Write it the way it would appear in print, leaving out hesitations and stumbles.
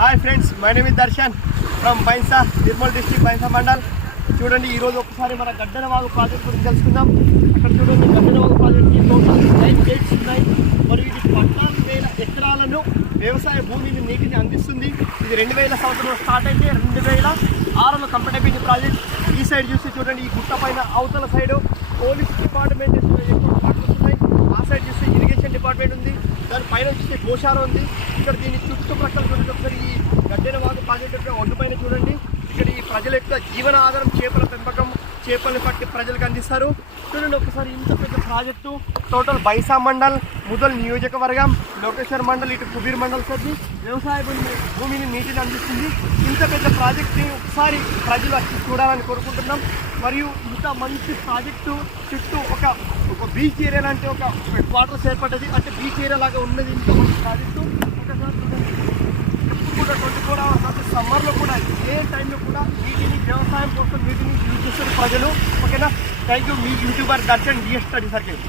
Hi friends, my name is Darshan from Bhainsa, Nirmal district, Bhainsa mandal. చూడండి, ఈరోజు ఒకసారి మన గడ్డనవాగు ప్రాజెక్ట్ గురించి తెలుసుకుందాం. అక్కడ చూడండి, గడ్డనవాగు ప్రాజెక్ట్కి టోటల్ 9 గేట్స్ ఉన్నాయి. మరియు ఇది 14,000 ఎకరాలను వ్యవసాయ భూమిని నీటిని అందిస్తుంది. ఇది 2000 సంవత్సరంలో స్టార్ట్ అయితే 2006లో కంప్లీట్ అయిపోయింది ప్రాజెక్ట్. ఈ సైడ్ చూస్తే చూడండి, ఈ గుట్ట పైన అవతల సైడ్ పోలీస్ డిపార్ట్మెంట్ ఉన్నాయి. ఆ సైడ్ చూస్తే ఇరిగేషన్ డిపార్ట్మెంట్ ఉంది. దాని పైన చూస్తే గోశాల ఉంది. ఇక్కడ దీని చుట్టుప్రక్కల చూడండి, ఒకసారి ఈ గడ్డనవాగు ప్రాజెక్ట్ యొక్క ఒడ్డు పైన చూడండి. ఇక్కడ ఈ ప్రజల యొక్క జీవన ఆధారం చేపల పెంపకం, చేపల్ని పట్టి ప్రజలకు అందిస్తారు. చూడండి ఒకసారి, ఇంత పెద్ద ప్రాజెక్టు. టోటల్ బైన్సా మండల్, ముదల్ నియోజకవర్గం, లోకేశ్వర్ మండల్, ఇటు కుబీర్ మండల్ కొద్ది వ్యవసాయ భూమిని నీటిని అందిస్తుంది. ఇంత పెద్ద ప్రాజెక్ట్ని ఒకసారి ప్రజలు వచ్చి చూడాలని కోరుకుంటున్నాం. మరియు ఇంత మంచి ప్రాజెక్టు చుట్టూ ఒక బీచ్ ఏరియా లాంటి ఒక క్వార్టర్స్ ఏర్పడ్డది. అంటే బీచ్ ఏరియా లాగా ఉన్నది ఇంత మంచి ప్రాజెక్టు. ఒకసారి కూడా 24 hours, అంటే సమ్మర్లో కూడా ఏ టైంలో కూడా నీటిని వ్యవసాయం కోసం నీటిని యూజ్ చేస్తారు ప్రజలు. ఓకేనా? Thank you. మీ YouTuber Darshan DS study circle.